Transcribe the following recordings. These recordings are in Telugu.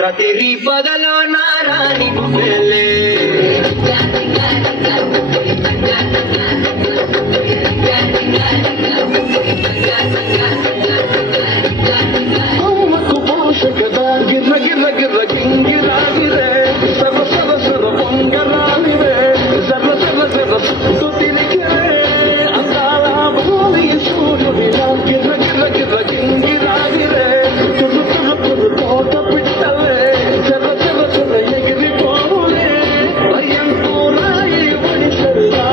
రతిరి పదలో నారాణి గుండెలే అమ్మకు పోషకదా గిర్ర గిర్ర గిర్ర గింగిరాగిరే సర సర సర పొంగరాలివే జర్ర జర్ర జర్ర సుత్తు తిరిగిరే అందాల భూమి సూర్యుడిలా గిర్ర గిర్ర గిర్ర గింగిరాగిరే తుర్రు తుర్రు తుర్రు తోట పిట్టలే జర్ర జర్ర జర్ర ఎగిరిపోలే అయ్యంటూ రాయి ఒడిసెల్లా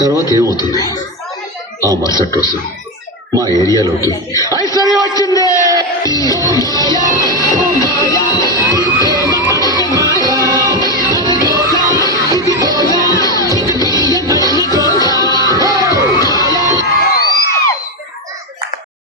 తర్వాత ఏమవుతుంది? ఆ మరుసటి రోజు మా ఏరియాలోకి ఐశ్వర్య వచ్చింది.